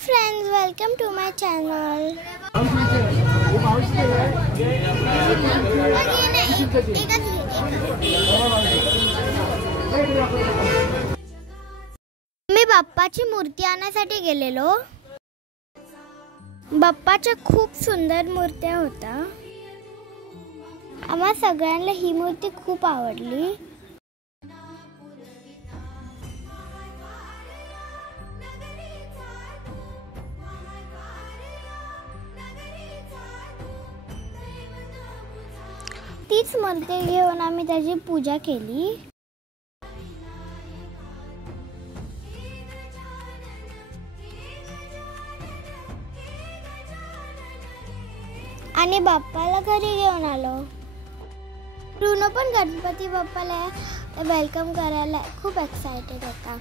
Friends, welcome to my channel. मी बाप्पाची मूर्ती आणण्यासाठी गेलेलो. बाप्पाच्या खूप सुंदर मूर्त्या होत्या. आम्हा सगळ्यांना ही मूर्ती खूप आवडली. तीच मूर्ती घेऊन आम्ही त्याची पूजा केली. आणि बाप्पाला घरी घेऊन आलो. ब्रुनो पण गणपती बाप्पाला वेलकम करायला खूप एक्साइटेड होता.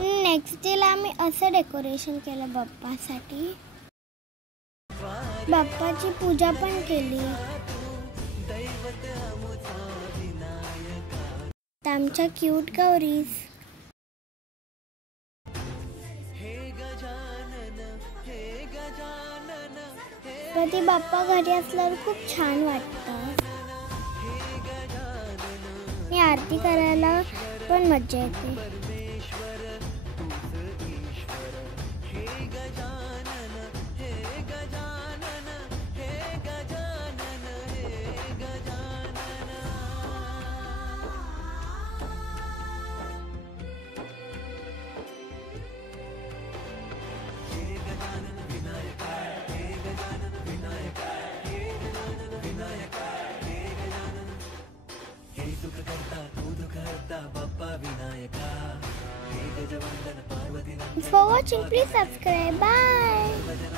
नेक्स्ट डेला आम्ही असं डेकोरेशन केलं बाप्पासाठी. बाप्पाची पूजा पण केली. आमच्या क्यूट गौरीज. गणपती बाप्पा घरी असल्यावर खूप छान वाटतं. आणि आरती करायला पण मज्जा येते. For watching, please subscribe. Bye.